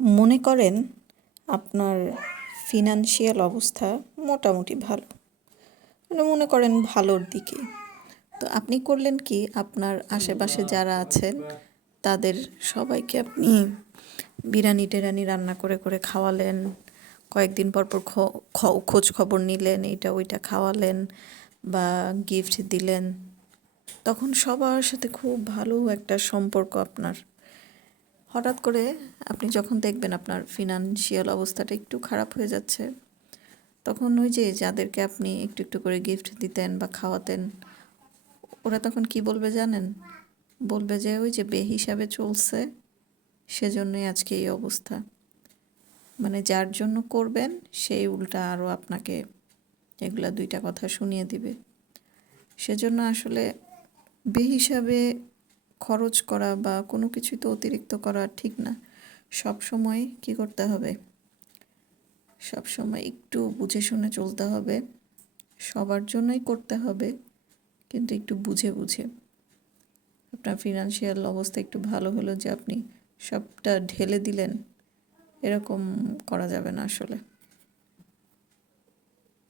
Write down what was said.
মনে করেন আপনার ফিনান্সিয়াল অবস্থা মোটামুটি ভালো। মানে মনে করেন ভালোর দিকে। তো আপনি করলেন কি? আপনার আশেপাশে যারা আছেন, তাদের সবাইকে আপনি বিরিয়ানি টেরানি রান্না করে করে খাওয়ালেন। কয়েকদিন পর পর খোঁজ খবর নিলেন, এইটা ওইটা খাওয়ালেন বা গিফট দিলেন। তখন সবার সাথে খুব ভালো একটা সম্পর্ক আপনার। হঠাৎ করে আপনি যখন দেখবেন আপনার ফিনান্সিয়াল অবস্থাটা একটু খারাপ হয়ে যাচ্ছে, তখন ওই যে যাদেরকে আপনি একটু একটু করে গিফট দিতেন বা খাওয়াতেন, ওরা তখন কি বলবে জানেন? বলবে যে ওই যে বে হিসাবে চলছে, সেজন্যই আজকে এই অবস্থা। মানে যার জন্য করবেন, সেই উল্টা আরও আপনাকে এগুলা দুইটা কথা শুনিয়ে দিবে। সেজন্য আসলে বে হিসাবে খরচ করা বা কোনো কিছুই তো অতিরিক্ত করা ঠিক না। সব সময় কি করতে হবে? সব সময় একটু বুঝে শুনে চলতে হবে। সবার জন্যই করতে হবে, কিন্তু একটু বুঝে বুঝে। আপনার ফিনান্সিয়াল অবস্থা একটু ভালো হলো যে আপনি সবটা ঢেলে দিলেন, এরকম করা যাবে না আসলে।